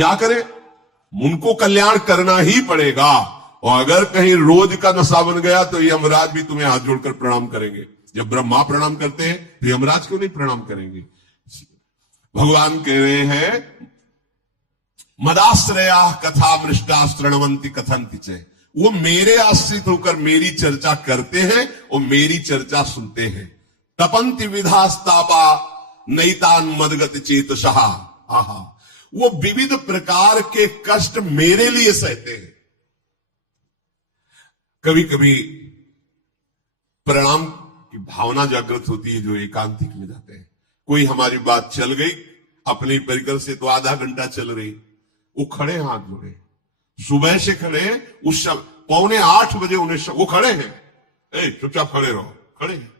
क्या करें, उनको कल्याण करना ही पड़ेगा। और अगर कहीं रोज का नशा बन गया तो यमराज भी तुम्हें हाथ जोड़कर प्रणाम करेंगे। जब ब्रह्मा प्रणाम करते हैं तो यमराज क्यों नहीं प्रणाम करेंगे। भगवान कह रहे हैं मदाश्रया कथा मृष्टा श्रणवंती कथंति च, वो मेरे आश्रित होकर मेरी चर्चा करते हैं और मेरी चर्चा सुनते हैं। तपंति विधास्तापा नैतान मदगत चेतसः, आहा, वो विविध प्रकार के कष्ट मेरे लिए सहते हैं। कभी कभी प्रणाम की भावना जागृत होती है जो एकांतिक में जाते हैं। कोई हमारी बात चल गई अपने परिकर से तो आधा घंटा चल रही, वो खड़े हाथ जोड़े, सुबह से खड़े, उस 7:45 बजे उन्हें वो खड़े हैं, चुपचाप खड़े रहो, खड़े हैं।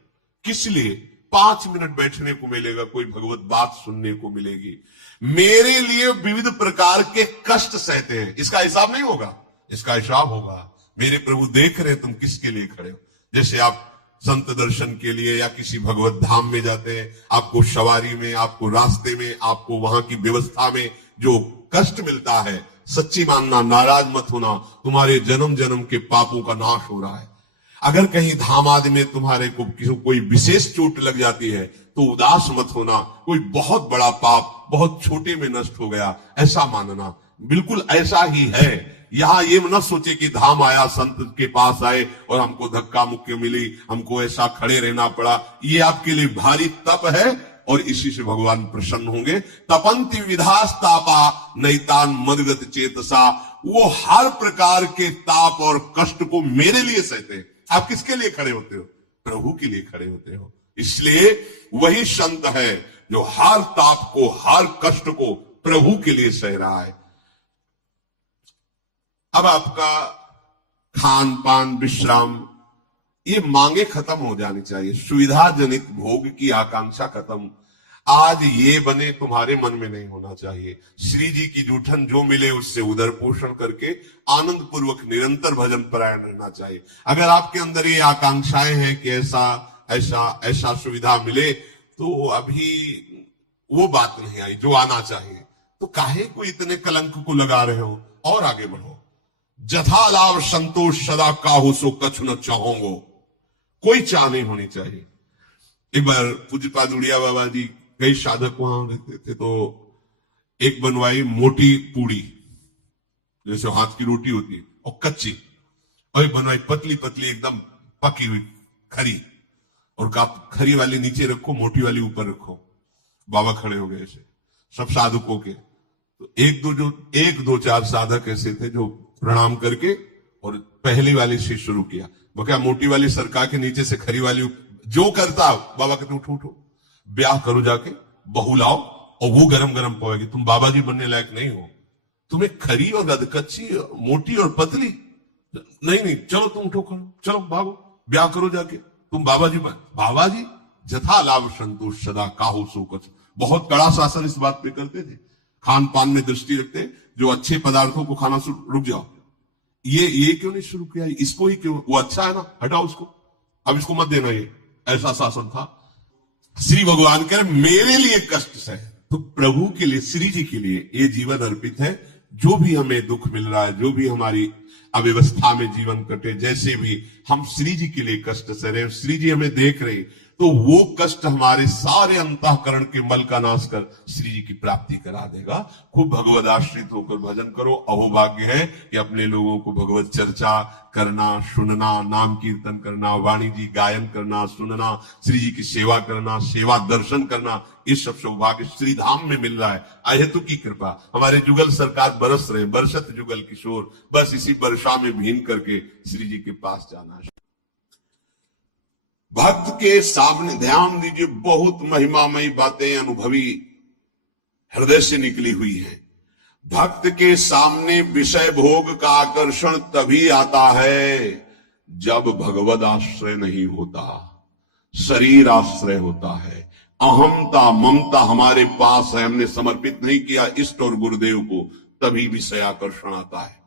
किस लिए? 5 मिनट बैठने को मिलेगा, कोई भगवत बात सुनने को मिलेगी। मेरे लिए विविध प्रकार के कष्ट सहते हैं, इसका हिसाब नहीं होगा, इसका हिसाब होगा। मेरे प्रभु देख रहे हैं तुम किसके लिए खड़े हो। जैसे आप संत दर्शन के लिए या किसी भगवत धाम में जाते हैं, आपको सवारी में, आपको रास्ते में, आपको वहां की व्यवस्था में जो कष्ट मिलता है, सच्ची मानना, नाराज मत होना, तुम्हारे जन्म जन्म के पापों का नाश हो रहा है। अगर कहीं धाम आदि में तुम्हारे को कोई विशेष चोट लग जाती है तो उदास मत होना, कोई बहुत बड़ा पाप बहुत छोटे में नष्ट हो गया ऐसा मानना, बिल्कुल ऐसा ही है। यहां ये न सोचे कि धाम आया, संत के पास आए और हमको धक्का मुक्की मिली, हमको ऐसा खड़े रहना पड़ा। ये आपके लिए भारी तप है और इसी से भगवान प्रसन्न होंगे। तपंति विधास तापा नैतान मदगत चेतसा, वो हर प्रकार के ताप और कष्ट को मेरे लिए सहते हैं। आप किसके लिए खड़े होते हो? प्रभु के लिए खड़े होते हो। इसलिए वही संत है जो हर ताप को, हर कष्ट को प्रभु के लिए सह रहा है। अब आपका खान पान विश्राम ये मांगे खत्म हो जानी चाहिए, सुविधा जनित भोग की आकांक्षा खत्म। आज ये बने तुम्हारे मन में नहीं होना चाहिए। श्री जी की जूठन जो मिले उससे उदर पोषण करके आनंद पूर्वक निरंतर भजन परायण रहना चाहिए। अगर आपके अंदर ये आकांक्षाएं हैं कि ऐसा ऐसा ऐसा सुविधा मिले, तो अभी वो बात नहीं आई जो आना चाहिए, तो काहे को इतने कलंक को लगा रहे हो? और आगे बढ़ो। जथा लाभ संतोष सदा काहू सो कछु न चाहोगो, कोई चाह नहीं होनी चाहिए। एक बार पूज्यपाद उड़िया बाबा जी कई साधक वहां रहते थे, तो एक बनवाई मोटी पूड़ी, जैसे हाथ की रोटी होती है और कच्ची, और एक बनवाई पतली पतली एकदम पकी हुई खरी, और खरी वाली नीचे रखो, मोटी वाली ऊपर रखो। बाबा खड़े हो गए ऐसे सब साधकों के। तो एक दो चार साधक ऐसे थे जो प्रणाम करके और पहली वाली से शुरू किया। वो क्या मोटी वाली सरका के नीचे से खरी वाली जो करता, बाबा कहते उठो उठो, ब्याह करो जाके, बहू लाओ और वो गरम गरम पाओगे। तुम बाबा जी बनने लायक नहीं हो, तुम्हें खरी और कच्ची, मोटी और पतली नहीं, चलो तुम उठो, चलो भागो, ब्याह करो जाके, तुम बाबा जी बन। बाबा जी जथा लाभ संतोष सदा काहू सो कछ, बहुत कड़ा शासन इस बात पे करते थे। खान पान में दृष्टि रखते, जो अच्छे पदार्थों को खाना रुक जाओ। ये क्यों नहीं शुरू किया? इसको ही क्यों? वो अच्छा है ना, हटाओ उसको, अब इसको मत देना। ये ऐसा शासन था। श्री भगवान कह रहे मेरे लिए कष्ट सहे, तो प्रभु के लिए, श्री जी के लिए ये जीवन अर्पित है। जो भी हमें दुख मिल रहा है, जो भी हमारी अव्यवस्था में जीवन कटे, जैसे भी हम श्री जी के लिए कष्ट सह रहे, श्री जी हमें देख रहे, तो वो कष्ट हमारे सारे अंतःकरण के मल का नाश कर श्री जी की प्राप्ति करा देगा। खूब भगवत आश्रित होकर भजन करो। अहोभाग्य है कि अपने लोगों को भगवत चर्चा करना, सुनना, नाम कीर्तन करना, वाणी जी गायन करना, सुनना, श्री जी की सेवा करना, सेवा दर्शन करना, ये सब सौभाग्य श्री धाम में मिल रहा है। अहेतु की कृपा। हमारे जुगल सरकार बरस रहे, बरसत जुगल किशोर, बस इसी वर्षा में भीन करके श्री जी के पास जाना है। भक्त के सामने ध्यान दीजिए, बहुत महिमामयी बातें अनुभवी हृदय से निकली हुई हैं। भक्त के सामने विषय भोग का आकर्षण तभी आता है जब भगवद आश्रय नहीं होता, शरीर आश्रय होता है। अहमता ममता हमारे पास है, हमने समर्पित नहीं किया इष्ट और गुरुदेव को, तभी विषय आकर्षण आता है,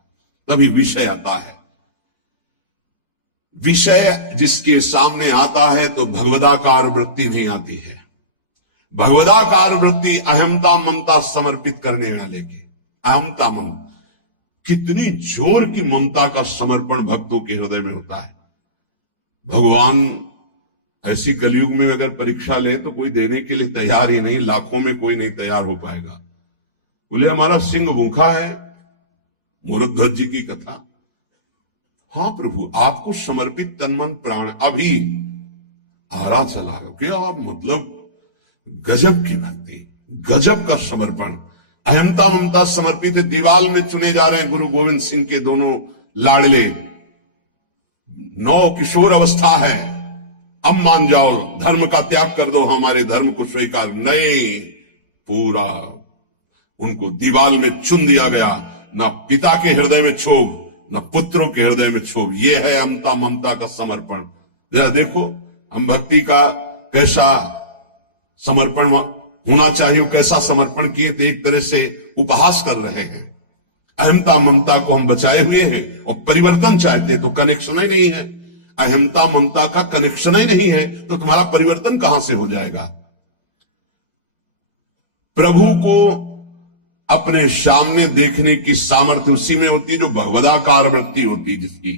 तभी विषय आता है। विषय जिसके सामने आता है तो भगवदाकार वृत्ति नहीं आती है। भगवदाकार वृत्ति अहमता ममता समर्पित करने वाले की अहमता ममता, कितनी जोर की ममता का समर्पण भक्तों के हृदय में होता है। भगवान ऐसी कलयुग में अगर परीक्षा ले तो कोई देने के लिए तैयार ही नहीं, लाखों में कोई नहीं तैयार हो पाएगा। बोले हमारा सिंह भूखा है, मूर्धध्वज जी की कथा। हाँ प्रभु, आपको समर्पित तन मन प्राण, अभी आरा चला क्या मतलब, गजब की भक्ति, गजब का समर्पण, अहमता ममता समर्पित है। दीवाल में चुने जा रहे हैं गुरु गोविंद सिंह के दोनों लाडले, 9 किशोर अवस्था है, अब मान जाओ, धर्म का त्याग कर दो, हमारे धर्म को स्वीकार नहीं। पूरा उनको दीवाल में चुन दिया गया, ना पिता के हृदय में क्षोभ, न पुत्रों के हृदय में क्षोभ। ये है अहमता ममता का समर्पण। जरा देखो हम भक्ति का कैसा समर्पण होना चाहिए, कैसा समर्पण किए, तो एक तरह से उपहास कर रहे हैं। अहमता ममता को हम बचाए हुए हैं और परिवर्तन चाहते तो कनेक्शन ही नहीं है। अहमता ममता का कनेक्शन ही नहीं है तो तुम्हारा परिवर्तन कहां से हो जाएगा। प्रभु को अपने सामने देखने की सामर्थ्य उसी में होती है जो भगवदाकार वृत्ति होती है। जिसकी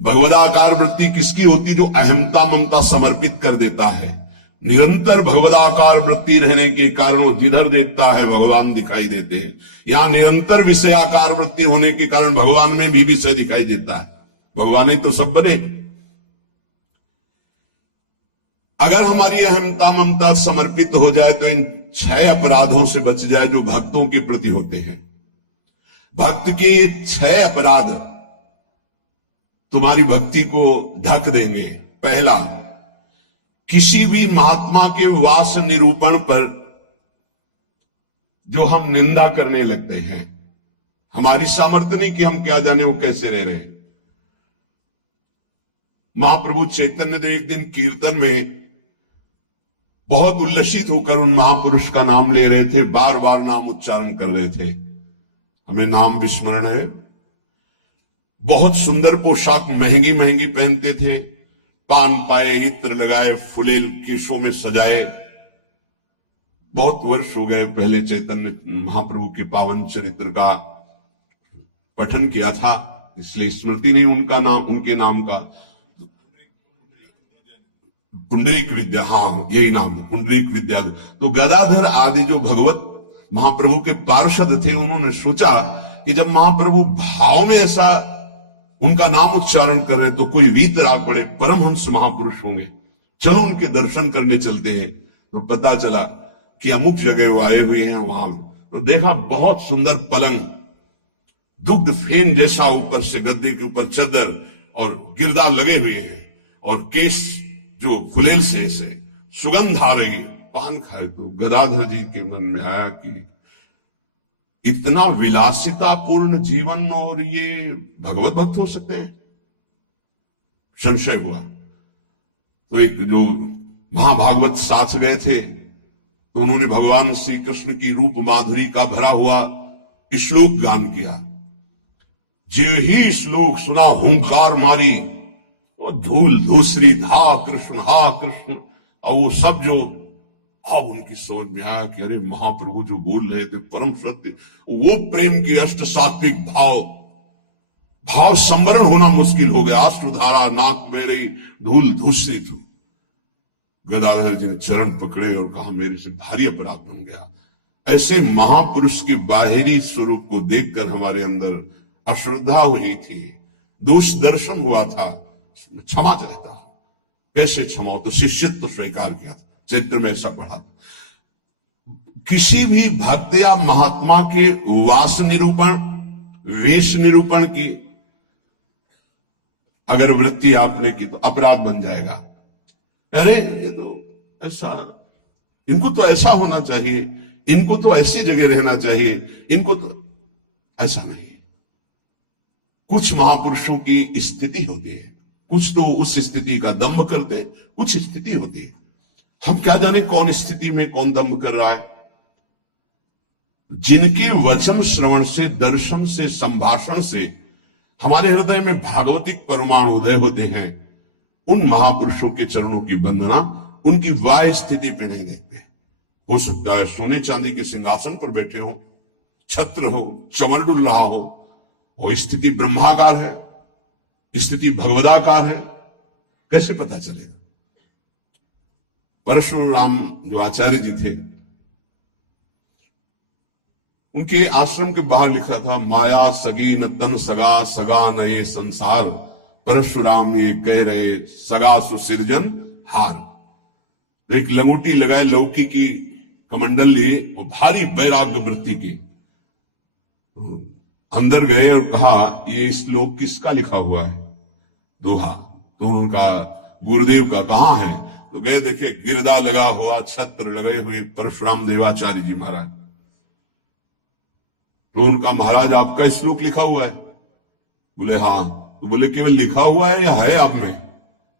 भगवदाकार वृत्ति किसकी होती, जो अहमता ममता समर्पित कर देता है। निरंतर भगवदाकार वृत्ति रहने के कारण वो जिधर देखता है भगवान दिखाई देते हैं। यहां निरंतर विषयाकार वृत्ति होने के कारण भगवान में भी विषय दिखाई देता है। भगवान ही तो सब बने। अगर हमारी अहमता ममता समर्पित हो जाए तो इन 6 अपराधों से बच जाए जो भक्तों के प्रति होते हैं। भक्त के ये 6 अपराध तुम्हारी भक्ति को ढक देंगे। पहला, किसी भी महात्मा के वास निरूपण पर जो हम निंदा करने लगते हैं, हमारी सामर्थ्य नहीं कि हम क्या जाने वो कैसे रह रहे हैं। महाप्रभु चैतन्य देव एक दिन कीर्तन में बहुत उल्लसित होकर उन महापुरुष का नाम ले रहे थे, बार बार नाम उच्चारण कर रहे थे। हमें नाम विस्मरण है। बहुत सुंदर पोशाक महंगी महंगी पहनते थे, पान पाए, इत्र लगाए, फुलेल केशों में सजाए। बहुत वर्ष हो गए पहले चैतन्य महाप्रभु के पावन चरित्र का पठन किया था, इसलिए स्मृति नहीं उनका नाम, उनके नाम का। पुंडरीक विद्या, हाँ यही नाम है, पुंडरीक विद्या। तो गदाधर आदि जो भगवत महाप्रभु के पार्षद थे, उन्होंने सोचा कि जब महाप्रभु भाव में ऐसा उनका नाम उच्चारण कर रहे तो कोई वीतराग बड़े परमहंस महापुरुष होंगे, चलो उनके दर्शन करने चलते हैं। तो पता चला कि अमुक जगह वो आए हुए हैं। वहां तो देखा बहुत सुंदर पलंग, दुग्ध फेन जैसा, ऊपर से गद्दे के ऊपर चादर और गिरदा लगे हुए हैं, और केश जो फुलेल से सुगंध आ रही है। पान खाए तो गदाधर जी के मन में आया कि इतना विलासितापूर्ण जीवन और ये भगवत भक्त हो सकते हैं। संशय हुआ तो एक जो महाभागवत साथ गए थे तो उन्होंने भगवान श्री कृष्ण की रूप माधुरी का भरा हुआ श्लोक गान किया। जो ही श्लोक सुना हुंकार मारी, और धूल धूसरी, हा कृष्ण, और वो सब जो अब उनकी समझ में आया कि अरे महाप्रभु जो बोल रहे थे परम सत्य, वो प्रेम की अष्ट सात्विक भाव संवरण होना मुश्किल हो गया। अश्रुधारा नाक में रही, धूल धूसरी थी। गदाधर जी ने चरण पकड़े और कहा मेरे से भारी अपराध बन गया। ऐसे महापुरुष के बाहरी स्वरूप को देखकर हमारे अंदर अश्रद्धा हुई थी, दोष दर्शन हुआ था, क्षमा चाहता। कैसे क्षमा हो, तो शिष्यत्व स्वीकार किया था। चरित्र में ऐसा पढ़ा। किसी भी भक्त या महात्मा के वास निरूपण, वेश निरूपण की अगर वृत्ति आपने की तो अपराध बन जाएगा। अरे ये तो ऐसा, इनको तो ऐसा होना चाहिए, इनको तो ऐसी जगह रहना चाहिए, इनको तो ऐसा नहीं। कुछ महापुरुषों की स्थिति होती है, कुछ तो उस स्थिति का दम्भ करते हैं, कुछ स्थिति होती है। हम क्या जाने कौन स्थिति में कौन दम्भ कर रहा है। जिनके वचन श्रवण से, दर्शन से, संभाषण से हमारे हृदय में भागवतिक परमाणु उदय होते हैं, उन महापुरुषों के चरणों की वंदना उनकी वाह स्थिति पे नहीं देखते। हो सकता है सोने चांदी के सिंहासन पर बैठे हो, छत्र हो, चमर डुल रहा हो, वो स्थिति ब्रह्माकार है, स्थिति भगवदाकार है, कैसे पता चलेगा? परशुराम जो आचार्य जी थे, उनके आश्रम के बाहर लिखा था, माया सगी न तन सगा, सगा न ये संसार, परशुराम ये कह रहे सगा सुसिरजन हार। तो एक लंगोटी लगाए लौकी की कमंडल लिए और भारी वैराग्य वृत्ति के अंदर गए और कहा, ये श्लोक किसका लिखा हुआ है? दोहा। तो उनका गुरुदेव का कहां है? तो गए देखे गिरदा लगा हुआ, छत्र लगे हुए परशुराम देवाचार्य जी महाराज। तो उनका, महाराज आपका श्लोक लिखा हुआ है? बोले हाँ। तो बोले केवल लिखा हुआ है या है आप में?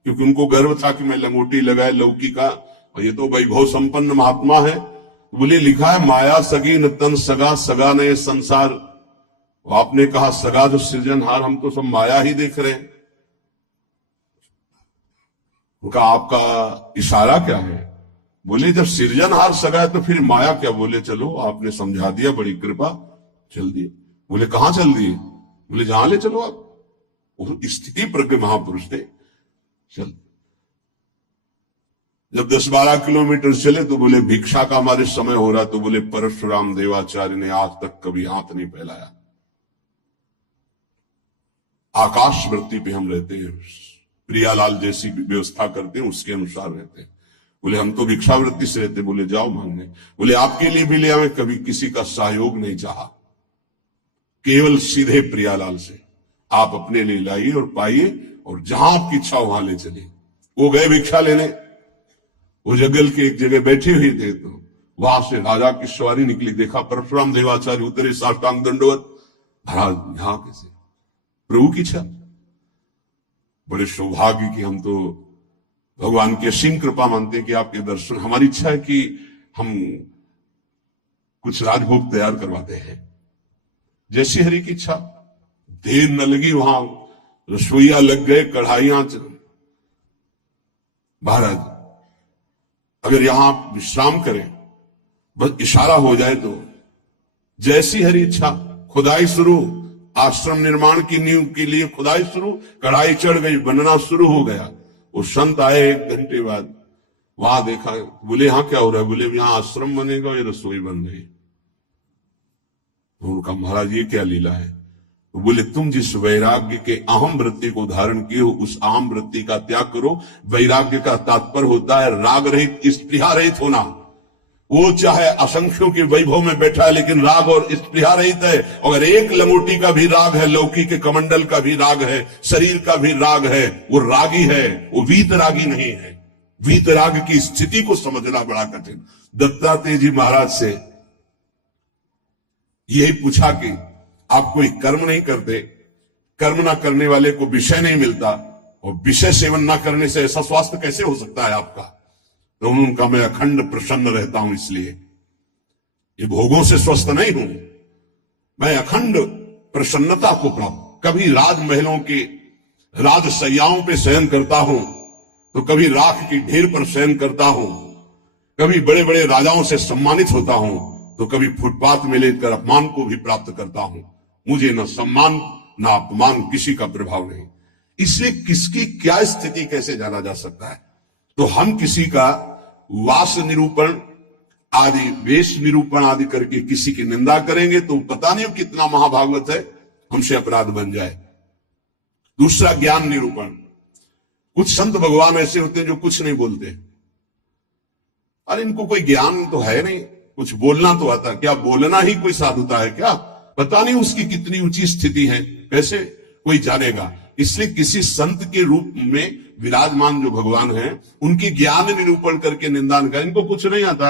क्योंकि उनको गर्व था कि मैं लंगोटी लगाए लौकी का, और ये तो वैभव संपन्न महात्मा है। तो बोले लिखा है माया सगी न तन सगा, सगा न ये संसार। तो आपने कहा सगा जो सृजनहार, हम तो सब माया ही देख रहे हैं। उनका आपका इशारा क्या है? बोले जब सृजनहार सगा है तो फिर माया क्या? बोले चलो आपने समझा दिया, बड़ी कृपा, चल दिए। बोले कहां चल दिए? बोले जहां ले चलो आप। वो स्थिति प्रज्ञ महापुरुष थे। चल जब 10-12 किलोमीटर चले तो बोले भिक्षा का हमारे समय हो रहा। तो बोले परशुराम देवाचार्य ने आज तक कभी हाथ नहीं फैलाया, आकाश वृत्ति पे हम रहते हैं, प्रियालाल जैसी व्यवस्था करते हैं उसके अनुसार रहते हैं। बोले हम तो भिक्षावृत्ति से रहते। बोले जाओ मांगने। बोले आपके लिए भी ले आवे, कभी किसी का सहयोग नहीं चाहा, केवल सीधे प्रियालाल से आप अपने लिए लाइए और पाइए, और जहां आपकी इच्छा वहां ले चलिए। वो गए भिक्षा लेने, वो जंगल के एक जगह बैठे हुए थे, तो वहां से राजा की सवारी निकली। देखा परशुराम देवाचार्य उतरे, साष्टांग दंडवत। महाराज यहां कैसे? प्रभु की इच्छा। बड़े सौभाग्य की हम तो भगवान की असीम कृपा मानते हैं कि आपके दर्शन। हमारी इच्छा है कि हम कुछ राजभोग तैयार करवाते हैं, जैसी हरि की इच्छा। देर न लगी, वहां रसोईया लग गए, कढ़ाइयां। महाराज अगर यहां आप विश्राम करें, बस इशारा हो जाए तो जैसी हरि इच्छा। खुदाई शुरू, आश्रम निर्माण की नींव के लिए खुदाई शुरू, कढ़ाई चढ़ गई, बनना शुरू हो गया। वो संत आए 1 घंटे बाद, वहां देखा। बोले यहां क्या हो रहा है? बोले यहां आश्रम बनेगा, ये रसोई बन गई। उनका महाराज ये क्या लीला है? तो बोले तुम जिस वैराग्य के अहम वृत्ति को धारण किए हो, उस अहम वृत्ति का त्याग करो। वैराग्य का तात्पर्य होता है राग रहित, स्पृहा रहित होना। वो चाहे असंख्यों के वैभव में बैठा है, लेकिन राग और स्पृहा रहित है। अगर एक लंगोटी का भी राग है, लौकी के कमंडल का भी राग है, शरीर का भी राग है, वो रागी है, वो वीतरागी नहीं है। वीतराग की स्थिति को समझना बड़ा कठिन। दत्तात्रेय जी महाराज से यही पूछा कि आप कोई कर्म नहीं करते, कर्म ना करने वाले को विषय नहीं मिलता, और विषय सेवन ना करने से ऐसा स्वास्थ्य कैसे हो सकता है आपका? तो उनका मैं अखंड प्रसन्न रहता हूं, इसलिए ये भोगों से स्वस्थ नहीं हूं, मैं अखंड प्रसन्नता को प्राप्त। कभी राजमहलों के राजसैयाओं पे शयन करता हूं, तो कभी राख की ढेर पर शयन करता हूं, कभी बड़े बड़े राजाओं से सम्मानित होता हूं, तो कभी फुटपाथ में लेकर अपमान को भी प्राप्त करता हूं। मुझे न सम्मान न अपमान किसी का प्रभाव नहीं। इसलिए किसकी क्या स्थिति कैसे जाना जा सकता है? तो हम किसी का वास निरूपण आदि, वेश निरूपण आदि करके किसी की निंदा करेंगे तो पता नहीं कितना महाभागवत है, हमसे अपराध बन जाए। दूसरा ज्ञान निरूपण। कुछ संत भगवान ऐसे होते हैं जो कुछ नहीं बोलते। अरे इनको कोई ज्ञान तो है नहीं, कुछ बोलना तो आता, क्या बोलना ही कोई साधुता है क्या? पता नहीं उसकी कितनी ऊंची स्थिति है, कैसे कोई जानेगा? इसलिए किसी संत के रूप में विराजमान जो भगवान हैं, उनकी ज्ञान निरूपण करके निंदा न करें। इनको कुछ नहीं आता।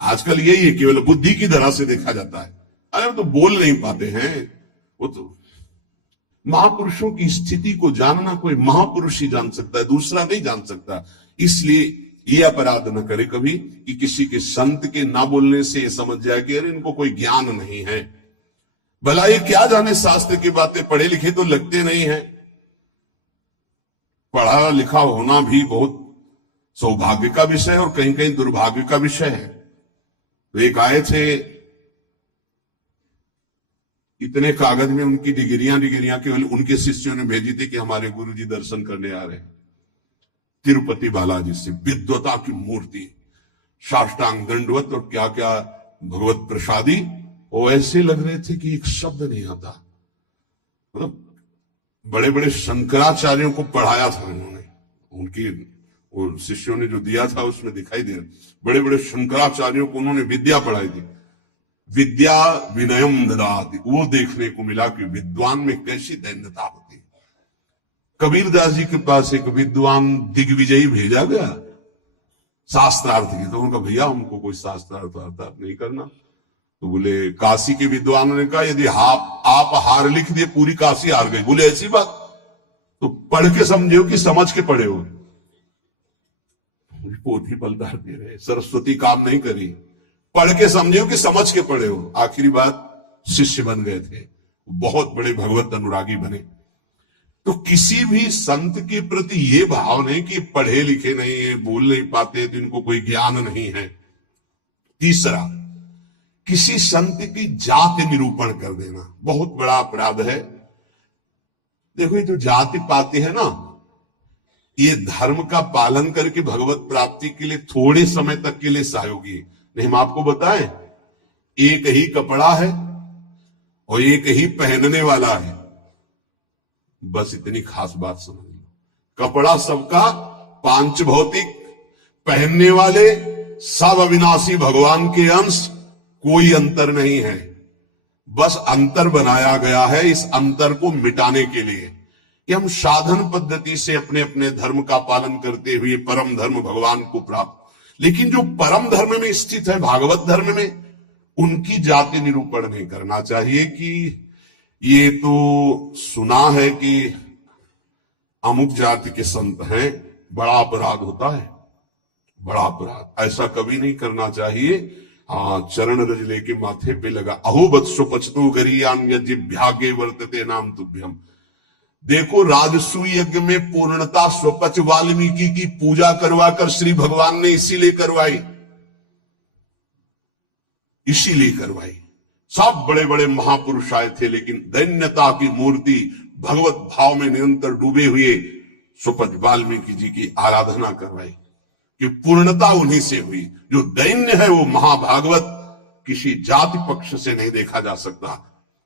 आजकल यही है, केवल बुद्धि की तरह से देखा जाता है। अरे वो तो बोल नहीं पाते हैं। वो तो महापुरुषों की स्थिति को जानना कोई महापुरुष ही जान सकता है, दूसरा नहीं जान सकता। इसलिए ये अपराध न करे कभी कि किसी के संत के ना बोलने से ये समझ जाए कि अरे इनको कोई ज्ञान नहीं है। भला ये क्या जाने शास्त्र की बातें, पढ़े लिखे तो लगते नहीं है। पढ़ा लिखा होना भी बहुत सौभाग्य का विषय और कहीं कहीं दुर्भाग्य का विषय है। तो एक आए थे इतने कागज में उनकी डिग्रियां केवल उनके शिष्यों ने भेजी थी कि हमारे गुरुजी दर्शन करने आ रहे हैं। तिरुपति बालाजी से विद्वता की मूर्ति, साष्टांग दंडवत और क्या क्या भगवत प्रसादी, वो ऐसे लग रहे थे कि एक शब्द नहीं आता। मतलब बड़े बड़े शंकराचार्यों को पढ़ाया था उन्होंने, उनकी वो शिष्यों ने जो दिया था उसमें दिखाई दे रहा, बड़े बड़े शंकराचार्यों को उन्होंने विद्या पढ़ाई थी। विद्या विनयम ददाति, वो देखने को मिला कि विद्वान में कैसी दैन्यता होती है। कबीरदास जी के पास एक विद्वान दिग्विजयी भेजा गया शास्त्रार्थ की, तो उनका भैया हमको कोई शास्त्रार्थ नहीं करना। तो बोले काशी के विद्वानों ने कहा यदि आप हार लिख दिए पूरी काशी हार गई। बोले ऐसी बात, तो पढ़ के समझो कि समझ के पढ़े हो। पोथी पलटार दे रहे, सरस्वती काम नहीं करी, पढ़ के समझे हो कि समझ के पढ़े हो। आखिरी बात शिष्य बन गए थे, बहुत बड़े भगवत अनुरागी बने। तो किसी भी संत के प्रति ये भाव नहीं कि पढ़े लिखे नहीं है, बोल नहीं पाते, तो इनको कोई ज्ञान नहीं है। तीसरा, किसी संत की जाति निरूपण कर देना बहुत बड़ा अपराध है। देखो ये जो जाति पाती है ना, ये धर्म का पालन करके भगवत प्राप्ति के लिए थोड़े समय तक के लिए सहयोगी। नहीं, हम आपको बताएं, एक ही कपड़ा है और एक ही पहनने वाला है, बस इतनी खास बात समझ लो। कपड़ा सबका पांच भौतिक, पहनने वाले सब अविनाशी भगवान के अंश, कोई अंतर नहीं है। बस अंतर बनाया गया है इस अंतर को मिटाने के लिए कि हम साधन पद्धति से अपने अपने धर्म का पालन करते हुए परम धर्म भगवान को प्राप्त। लेकिन जो परम धर्म में स्थित है, भागवत धर्म में, उनकी जाति निरूपण नहीं करना चाहिए कि ये तो सुना है कि अमुक जाति के संत हैं, बड़ा अपराध होता है, बड़ा अपराध। ऐसा कभी नहीं करना चाहिए। चरण रज लेके माथे पे लगा, अहो वत्सो पचतो गरियान यज्ञागे वर्तते नाम तुभ्यम। देखो राजसूय यज्ञ में पूर्णता स्वपच वाल्मीकि की पूजा करवाकर श्री भगवान ने इसीलिए करवाई, इसीलिए करवाई। सब बड़े बड़े महापुरुष आए थे, लेकिन दैन्यता की मूर्ति भगवत भाव में निरंतर डूबे हुए स्वपच वाल्मीकि जी की आराधना करवाई कि पूर्णता उन्हीं से हुई। जो दैन्य है वो महाभागवत किसी जाति पक्ष से नहीं देखा जा सकता।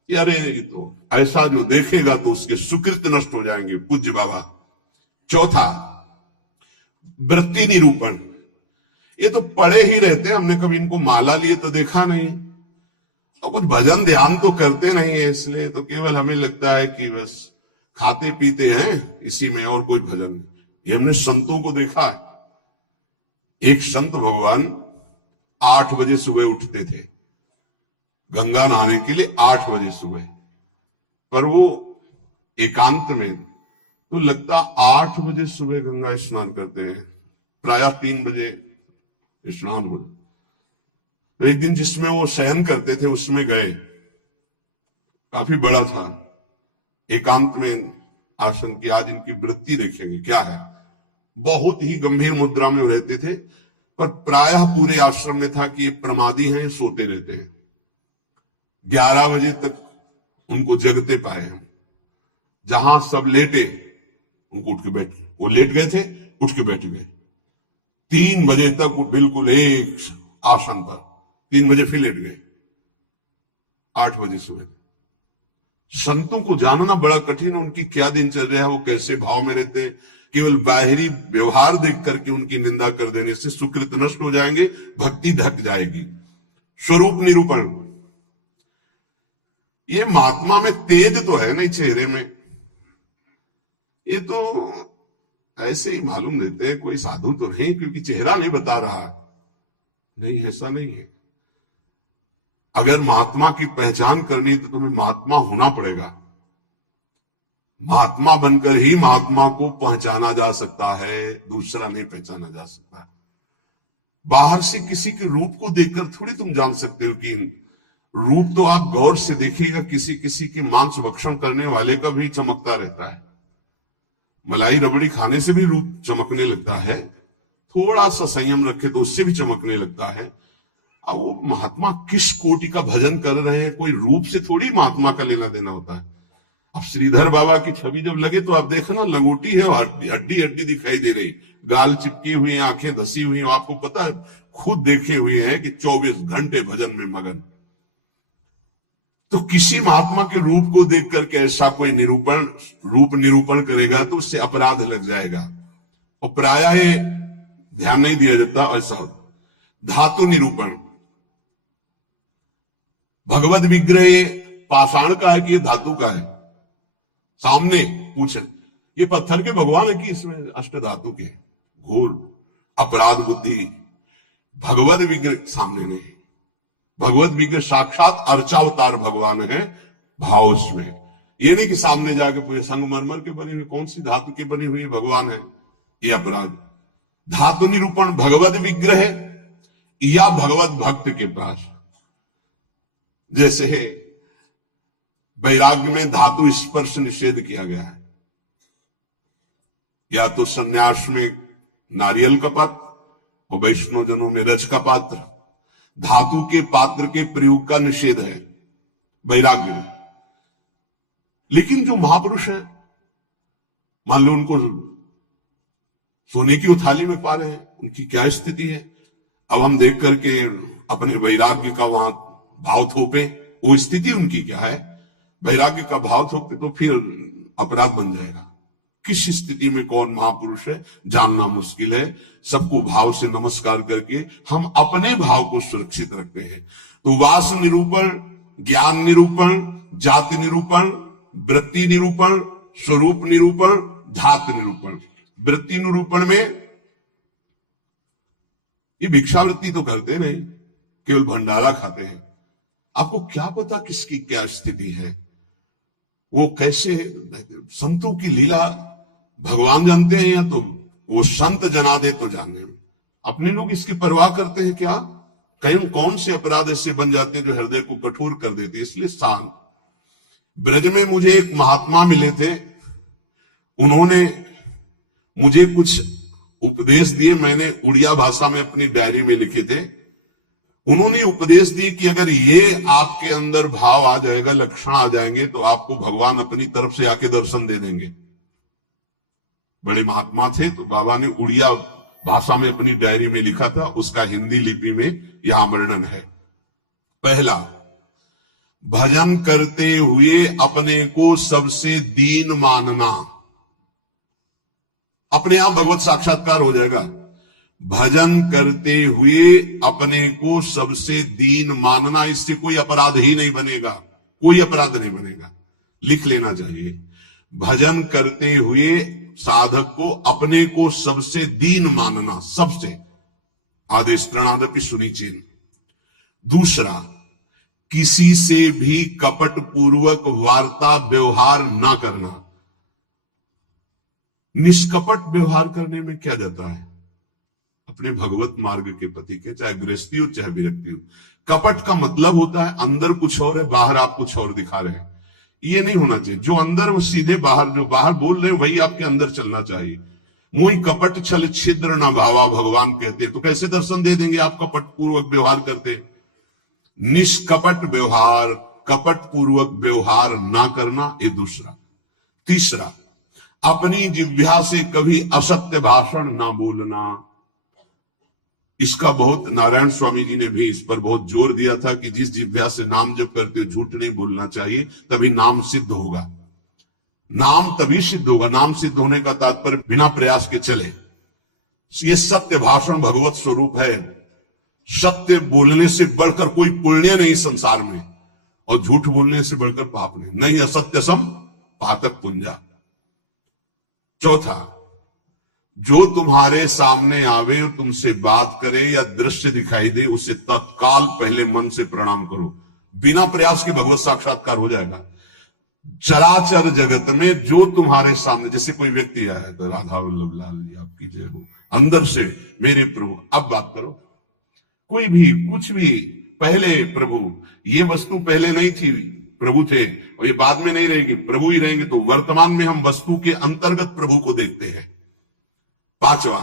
अरे तो ऐसा जो देखेगा तो उसके सुकृत नष्ट हो जाएंगे, पूज्य बाबा। चौथा, वृत्ति निरूपण। ये तो पढ़े ही रहते हैं, हमने कभी इनको माला लिए तो देखा नहीं, और कुछ भजन ध्यान तो करते नहीं है, इसलिए तो केवल हमें लगता है कि बस खाते पीते हैं इसी में, और कोई भजन नहीं। ये हमने संतों को देखा है। एक संत भगवान 8 बजे सुबह उठते थे गंगा नहाने के लिए, 8 बजे सुबह, पर वो एकांत में, तो लगता 8 बजे सुबह गंगा स्नान करते हैं, प्रायः 3 बजे स्नान हो। तो एक दिन जिसमें वो शयन करते थे उसमें गए, काफी बड़ा था, एकांत में आसन की। आज इनकी वृत्ति देखेंगे क्या है, बहुत ही गंभीर मुद्रा में रहते थे, पर प्रायः पूरे आश्रम में था कि ये प्रमादी हैं, सोते रहते हैं। 11 बजे तक उनको जगते पाए हम, जहां सब लेटे उनको उठ के बैठ, वो लेट गए थे, उठ के बैठ गए। 3 बजे तक वो बिल्कुल एक आसन पर, 3 बजे फिर लेट गए, 8 बजे सुबह। संतों को जानना बड़ा कठिन है, उनकी क्या दिनचर्या है, वो कैसे भाव में रहते हैं। केवल बाहरी व्यवहार देख करके उनकी निंदा कर देने से सुकृत नष्ट हो जाएंगे, भक्ति ढक जाएगी। स्वरूप निरूपण। ये महात्मा में तेज तो है नहीं चेहरे में, ये तो ऐसे ही मालूम देते हैं, कोई साधु तो नहीं, क्योंकि चेहरा नहीं बता रहा। नहीं, ऐसा नहीं है। अगर महात्मा की पहचान करनी तो तुम्हें महात्मा होना पड़ेगा। महात्मा बनकर ही महात्मा को पहचाना जा सकता है, दूसरा नहीं पहचाना जा सकता। बाहर से किसी के रूप को देखकर थोड़ी तुम जान सकते हो कि रूप तो आप गौर से देखिएगा, किसी किसी के मांस भक्षण करने वाले का भी चमकता रहता है, मलाई रबड़ी खाने से भी रूप चमकने लगता है, थोड़ा सा संयम रखे तो उससे भी चमकने लगता है। अब वो महात्मा किस कोटि का भजन कर रहे हैं, कोई रूप से थोड़ी महात्मा का लेना देना होता है। अब श्रीधर बाबा की छवि जब लगे तो आप देखना लंगोटी है और हड्डी हड्डी दिखाई दे रही, गाल चिपकी हुई, आंखें धसी हुई, आपको पता है, खुद देखे हुए हैं कि 24 घंटे भजन में मगन। तो किसी महात्मा के रूप को देख करके ऐसा कोई रूप निरूपण करेगा तो उससे अपराध लग जाएगा, और प्रायः ध्यान नहीं दिया जाता ऐसा होता। धातु निरूपण, भगवत विग्रह पाषाण का है कि ये धातु का है, सामने पूछे ये पत्थर के भगवान है कि इसमें अष्ट धातु के, घोर अपराध बुद्धि। भगवत विग्रह सामने नहीं, भगवत विग्रह साक्षात अर्चावतार भगवान है, भाव उसमें। ये नहीं कि सामने जाके पूछे संगमरमर के बनी हुई कौन सी धातु की बनी हुई भगवान है, ये अपराध। धातु निरूपण भगवत विग्रह या भगवत भक्त के पास, जैसे वैराग्य में धातु स्पर्श निषेध किया गया है, या तो संन्यास में नारियल का पात्र और वैष्णव जनों में रज का पात्र, धातु के पात्र के प्रयोग का निषेध है वैराग्य में। लेकिन जो महापुरुष है, मान लो उनको सोने की थाली में पा रहे हैं, उनकी क्या स्थिति है। अब हम देख करके अपने वैराग्य का वहां भाव थोपे, वो स्थिति उनकी क्या है, वैराग्य का भाव थोपे तो फिर अपराध बन जाएगा। किस स्थिति में कौन महापुरुष है जानना मुश्किल है। सबको भाव से नमस्कार करके हम अपने भाव को सुरक्षित रखते हैं। तो वास निरूपण, ज्ञान निरूपण, जाति निरूपण, वृत्ति निरूपण, स्वरूप निरूपण, धातु निरूपण। वृत्ति निरूपण में ये भिक्षावृत्ति तो करते नहीं, केवल भंडारा खाते हैं। आपको क्या पता किसकी क्या स्थिति है, वो कैसे, संतों की लीला भगवान जानते हैं या तो वो संत जना दे तो जाने में। अपने लोग इसकी परवाह करते हैं क्या? कहीं कौन से अपराध ऐसे बन जाते हैं जो हृदय को कठोर कर देते। इसलिए शांत। ब्रज में मुझे एक महात्मा मिले थे, उन्होंने मुझे कुछ उपदेश दिए, मैंने उड़िया भाषा में अपनी डायरी में लिखे थे। उन्होंने उपदेश दिए कि अगर ये आपके अंदर भाव आ जाएगा, लक्षण आ जाएंगे, तो आपको भगवान अपनी तरफ से आके दर्शन दे देंगे। बड़े महात्मा थे, तो बाबा ने उड़िया भाषा में अपनी डायरी में लिखा था, उसका हिंदी लिपि में यहां वर्णन है। पहला, भजन करते हुए अपने को सबसे दीन मानना, अपने आप भगवत साक्षात्कार हो जाएगा। भजन करते हुए अपने को सबसे दीन मानना, इससे कोई अपराध ही नहीं बनेगा, कोई अपराध नहीं बनेगा, लिख लेना चाहिए। भजन करते हुए साधक को अपने को सबसे दीन मानना, सबसे आदेश प्रणादपि सुनिचिन। दूसरा, किसी से भी कपट पूर्वक वार्ता व्यवहार ना करना। निष्कपट व्यवहार करने में क्या जाता है, अपने भगवत मार्ग के पति के, चाहे गृहस्थी हो चाहे विरक्ति हो। कपट का मतलब होता है अंदर कुछ और है, बाहर आप कुछ और दिखा रहे हैं। ये नहीं होना चाहिए। जो अंदर वो सीधे बाहर, जो बाहर बोल रहे हैं वही आपके अंदर चलना चाहिए। मुई कपट छल छिद्र न भावा, भगवान कहते। तो कैसे दर्शन दे देंगे आप कपट पूर्वक व्यवहार करते। निष्कपट व्यवहार, कपट पूर्वक व्यवहार ना करना, ये दूसरा। तीसरा, अपनी जिह्वा से कभी असत्य भाषण ना बोलना। इसका बहुत नारायण स्वामी जी ने भी इस पर बहुत जोर दिया था कि जिस जिह्वा से नाम जप करते हो झूठ नहीं बोलना चाहिए, तभी नाम सिद्ध होगा। नाम तभी सिद्ध होगा, नाम सिद्ध होने का तात्पर्य बिना प्रयास के चले। ये सत्य भाषण भगवत स्वरूप है। सत्य बोलने से बढ़कर कोई पुण्य नहीं संसार में, और झूठ बोलने से बढ़कर पाप नहीं। असत्य सम पातक पुंजा। चौथा, जो तुम्हारे सामने आवे और तुमसे बात करे या दृश्य दिखाई दे, उसे तत्काल पहले मन से प्रणाम करो। बिना प्रयास के भगवत साक्षात्कार हो जाएगा। चराचर जगत में जो तुम्हारे सामने, जैसे कोई व्यक्ति आया है तो राधा वल्लभ लाल जी आपकी जय हो, अंदर से मेरे प्रभु, अब बात करो। कोई भी कुछ भी, पहले प्रभु, ये वस्तु पहले नहीं थी, प्रभु थे, और ये बाद में नहीं रहेगी, प्रभु ही रहेंगे। तो वर्तमान में हम वस्तु के अंतर्गत प्रभु को देखते हैं। पांचवा,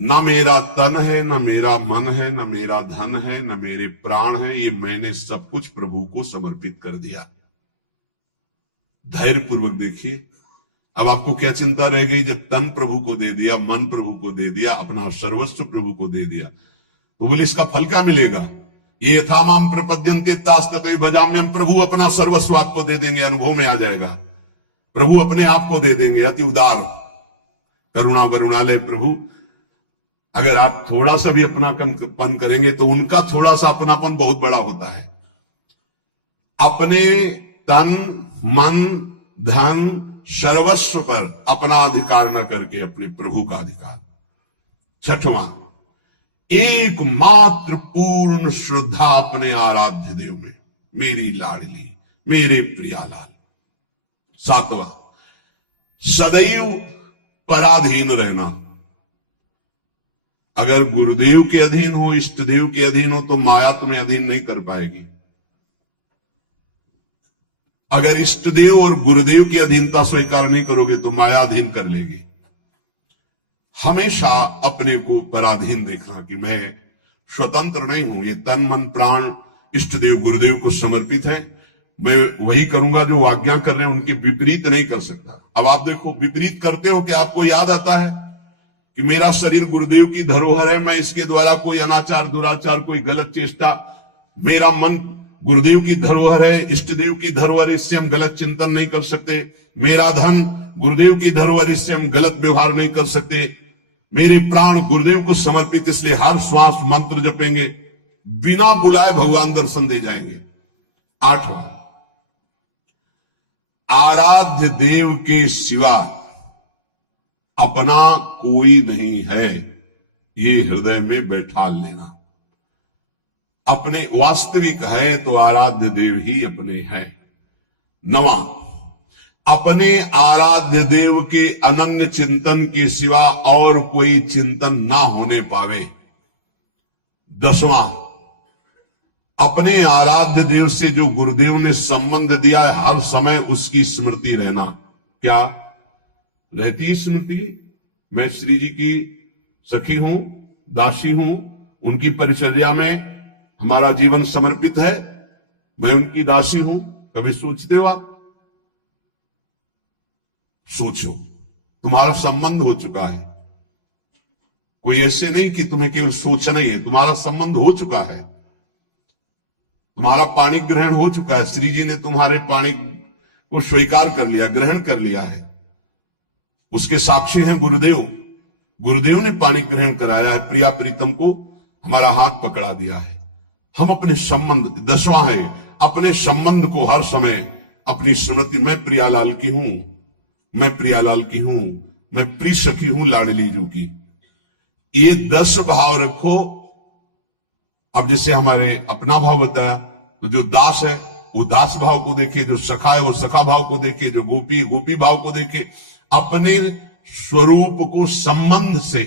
न मेरा तन है, न मेरा मन है, न मेरा धन है, न मेरे प्राण है, ये मैंने सब कुछ प्रभु को समर्पित कर दिया। धैर्य पूर्वक देखिए। अब आपको क्या चिंता रह गई? जब तन प्रभु को दे दिया, मन प्रभु को दे दिया, अपना सर्वस्व प्रभु को दे दिया, तो बोले इसका फल क्या मिलेगा? ये यथामाम प्रपद्यन्ते तास्ततो भजाम्यहम्। प्रभु अपना सर्वस्व आपको दे देंगे, अनुभव में आ जाएगा। प्रभु अपने आप को दे देंगे। अति उदार करुणा वरुणालय प्रभु। अगर आप थोड़ा सा भी अपनापन करेंगे तो उनका थोड़ा सा अपनापन बहुत बड़ा होता है। अपने तन मन धन सर्वस्व पर अपना अधिकार न करके अपने प्रभु का अधिकार। छठवां, एकमात्र पूर्ण श्रद्धा अपने आराध्य देव में, मेरी लाडली, मेरे प्रियालाल। सातवां, सदैव पराधीन रहना। अगर गुरुदेव के अधीन हो, इष्ट देव के अधीन हो, तो माया तुम्हें अधीन नहीं कर पाएगी। अगर इष्ट देव और गुरुदेव की अधीनता स्वीकार नहीं करोगे तो माया अधीन कर लेगी। हमेशा अपने को पराधीन देखना कि मैं स्वतंत्र नहीं हूं, ये तन मन प्राण इष्ट देव गुरुदेव को समर्पित है, मैं वही करूंगा जो आज्ञा कर रहे हैं, उनके विपरीत नहीं कर सकता। अब आप देखो, विपरीत करते हो कि आपको याद आता है कि मेरा शरीर गुरुदेव की धरोहर है, मैं इसके द्वारा कोई अनाचार दुराचार कोई गलत चेष्टा, मेरा मन गुरुदेव की धरोहर है, इष्ट देव की धरोहर, इससे हम गलत चिंतन नहीं कर सकते। मेरा धन गुरुदेव की धरोहर, इससे हम गलत व्यवहार नहीं कर सकते। मेरे प्राण गुरुदेव को समर्पित, इसलिए हर श्वास मंत्र जपेंगे, बिना बुलाए भगवान दर्शन दे जाएंगे। आठवां, आराध्य देव के सिवा अपना कोई नहीं है, ये हृदय में बैठा लेना। अपने वास्तविक है तो आराध्य देव ही अपने हैं। नवा, अपने आराध्य देव के अनन्य चिंतन के सिवा और कोई चिंतन ना होने पावे। दसवां, अपने आराध्य देव से जो गुरुदेव ने संबंध दिया है, हर समय उसकी स्मृति रहना। क्या रहती स्मृति? मैं श्री जी की सखी हूं, दासी हूं, उनकी परिचर्या में हमारा जीवन समर्पित है, मैं उनकी दासी हूं। कभी सोचते हो आप? सोचो, तुम्हारा संबंध हो चुका है। कोई ऐसे नहीं कि तुम्हें केवल सोचना ही है, तुम्हारा संबंध हो चुका है, तुम्हारा पाणी ग्रहण हो चुका है। श्री जी ने तुम्हारे पाणी को स्वीकार कर लिया, ग्रहण कर लिया है। उसके साक्षी हैं गुरुदेव। गुरुदेव ने पाणी ग्रहण कराया है, प्रिया प्रीतम को हमारा हाथ पकड़ा दिया है। हम अपने संबंध, दसवां है, अपने संबंध को हर समय अपनी स्मृति, मैं प्रियालाल की हूं, मैं प्रियालाल की हूं, मैं प्रिय सखी हूं लाडली जू की। ये 10 भाव रखो। अब जैसे हमारे अपना भाव बताया, तो जो दास है वो दास भाव को देखे, जो सखा है वो सखा भाव को देखे, जो गोपी गोपी भाव को देखे। अपने स्वरूप को संबंध से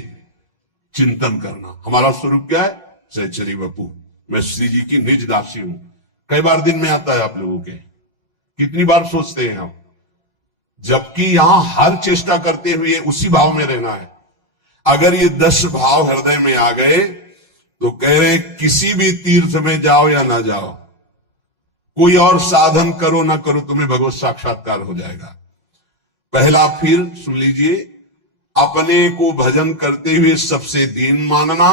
चिंतन करना। हमारा स्वरूप क्या है? सहचरी वपु, मैं श्री जी की निज दासी हूं। कई बार दिन में आता है आप लोगों के, कितनी बार सोचते हैं आप? जबकि यहां हर चेष्टा करते हुए उसी भाव में रहना है। अगर ये 10 भाव हृदय में आ गए तो कह रहे किसी भी तीर्थ में जाओ या ना जाओ, कोई और साधन करो ना करो, तुम्हें भगवत साक्षात्कार हो जाएगा। पहला, फिर सुन लीजिए, अपने को भजन करते हुए सबसे दीन मानना,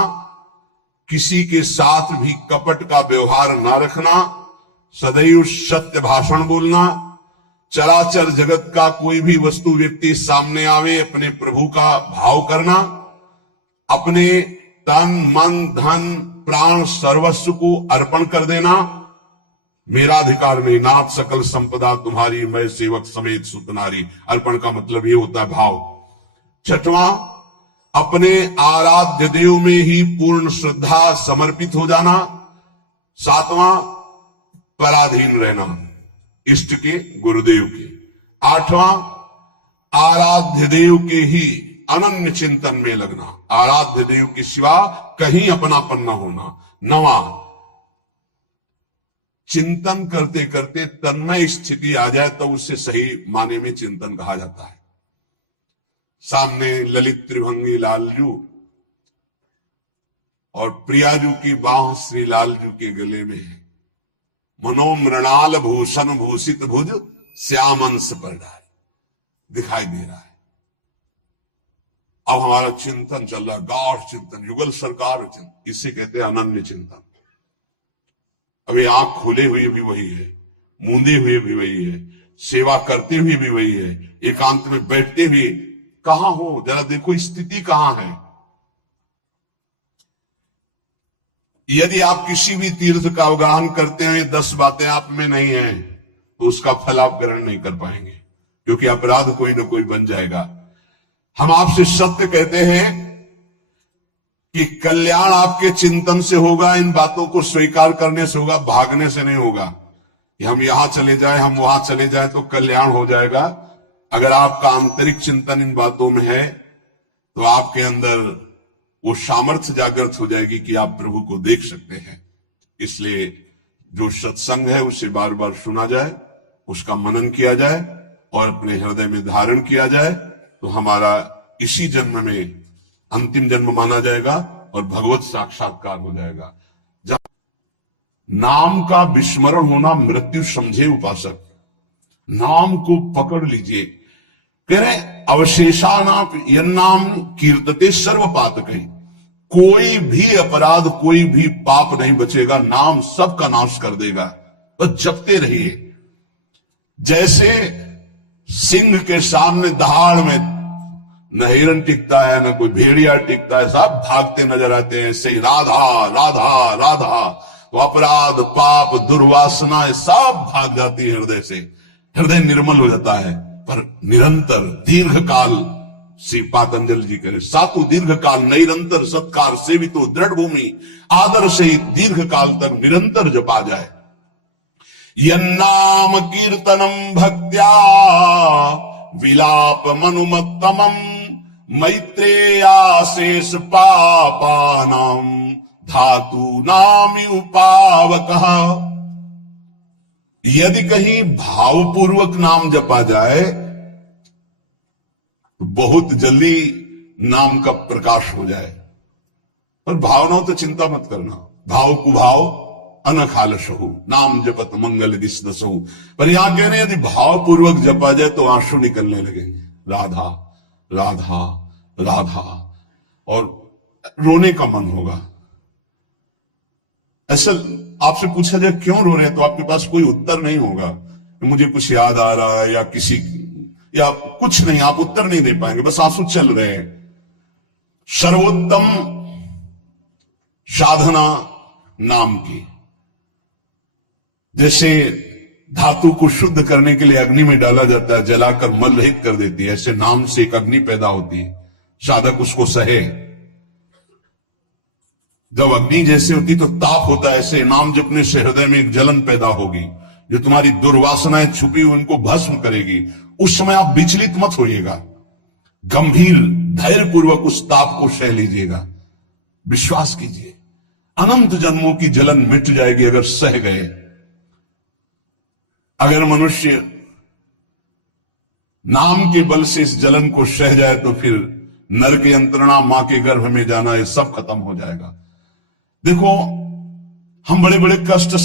किसी के साथ भी कपट का व्यवहार ना रखना, सदैव सत्य भाषण बोलना, चराचर जगत का कोई भी वस्तु व्यक्ति सामने आवे अपने प्रभु का भाव करना, अपने तन मन धन प्राण सर्वस्व को अर्पण कर देना। मेरा अधिकार नहीं, नाथ सकल संपदा तुम्हारी, मैं सेवक समेत सुतनारी। अर्पण का मतलब ये होता है भाव। छठवां, अपने आराध्य देव में ही पूर्ण श्रद्धा समर्पित हो जाना। सातवां, पराधीन रहना इष्ट के गुरुदेव के। आठवां, आराध्य देव के ही अनन्य चिंतन में लगना, आराध्य देव के सिवा कहीं अपनापन न होना। नवा, चिंतन करते करते तन्मय स्थिति आ जाए तो उससे सही माने में चिंतन कहा जाता है। सामने ललित त्रिभंगी लालजू और प्रियाजू की बाह श्री लालजू के गले में है। मनोमृणाल भूषण भूषित भुज श्यामंश पर डाल दिखाई दे रहा है। अब हमारा चिंतन चल रहा है, गाढ़ चिंतन, युगल सरकार चिंतन, इसे कहते हैं अनन्य चिंतन। अभी आंख खोले हुए भी वही है, मूंदे हुए भी वही है, सेवा करते हुए भी वही है, एकांत में बैठते हुए कहां हो, जरा देखो स्थिति कहां है। यदि आप किसी भी तीर्थ का अवगाहन करते हैं, 10 बातें आप में नहीं है, तो उसका फल आप ग्रहण नहीं कर पाएंगे, क्योंकि अपराध कोई ना कोई बन जाएगा। हम आपसे सत्य कहते हैं कि कल्याण आपके चिंतन से होगा, इन बातों को स्वीकार करने से होगा, भागने से नहीं होगा कि हम यहां चले जाए, हम वहां चले जाए तो कल्याण हो जाएगा। अगर आपका आंतरिक चिंतन इन बातों में है तो आपके अंदर वो सामर्थ्य जागृत हो जाएगी कि आप प्रभु को देख सकते हैं। इसलिए जो सत्संग है उसे बार बार सुना जाए, उसका मनन किया जाए और अपने हृदय में धारण किया जाए, तो हमारा इसी जन्म में अंतिम जन्म माना जाएगा और भगवत साक्षात्कार हो जाएगा। जब नाम का विस्मरण होना मृत्यु समझे उपासक, नाम को पकड़ लीजिए। कह रहे अवशेषानाम यन्नाम कीर्तते सर्व पातक, कोई भी अपराध, कोई भी पाप नहीं बचेगा, नाम सबका नाश कर देगा। बस जपते रहिए। जैसे सिंह के सामने दहाड़ में न हिरन टिकता है, न कोई भेड़िया टिकता है, सब भागते नजर आते हैं। ऐसे ही राधा राधा राधा, तो अपराध पाप दुर्वासना सब भाग जाती है हृदय से, हृदय निर्मल हो जाता है। पर निरंतर दीर्घ काल, श्री पातंजलि जी कह रहे, सातु दीर्घ काल निरंतर सत्कार सेवितो दृढ़ भूमि, आदर से दीर्घ काल तक निरंतर जपा जाए। यन्नाम कीर्तनम भक्त्या विलाप मनुमत्तमम, मैत्रेया शेष पापानाम धातु नामी उपावकः। यदि कहीं भावपूर्वक नाम जपा जाए तो बहुत जल्दी नाम का प्रकाश हो जाए। पर भावनाओं तो चिंता मत करना, भाव कुभाव अनखालसहु नाम जपत मंगल दिस दसहु। पर यहां कह रहे हैं यदि भावपूर्वक जपा जाए तो आंसू निकलने लगेंगे, राधा राधा राधा, और रोने का मन होगा। ऐसा आपसे पूछा जाए क्यों रो रहे हैं, तो आपके पास कोई उत्तर नहीं होगा। मुझे कुछ याद आ रहा है या किसी या कुछ नहीं, आप उत्तर नहीं दे पाएंगे, बस आंसू चल रहे हैं। सर्वोत्तम साधना नाम की, जैसे धातु को शुद्ध करने के लिए अग्नि में डाला जाता है, जलाकर मल रहित कर देती है, ऐसे नाम से एक अग्नि पैदा होती है, साधक उसको सहे। जब अग्नि जैसे होती तो ताप होता है, ऐसे नाम जपने से हृदय में एक जलन पैदा होगी जो तुम्हारी दुर्वासनाएं छुपी हुई उनको भस्म करेगी। उस समय आप विचलित मत होइएगा, गंभीर धैर्य पूर्वक उस ताप को सह लीजिएगा। विश्वास कीजिए अनंत जन्मों की जलन मिट जाएगी अगर सह गए। अगर मनुष्य नाम के बल से इस जलन को सह जाए तो फिर नरक यंत्रणा, मां के गर्भ में जाना, ये सब खत्म हो जाएगा। देखो हम बड़े बड़े कष्ट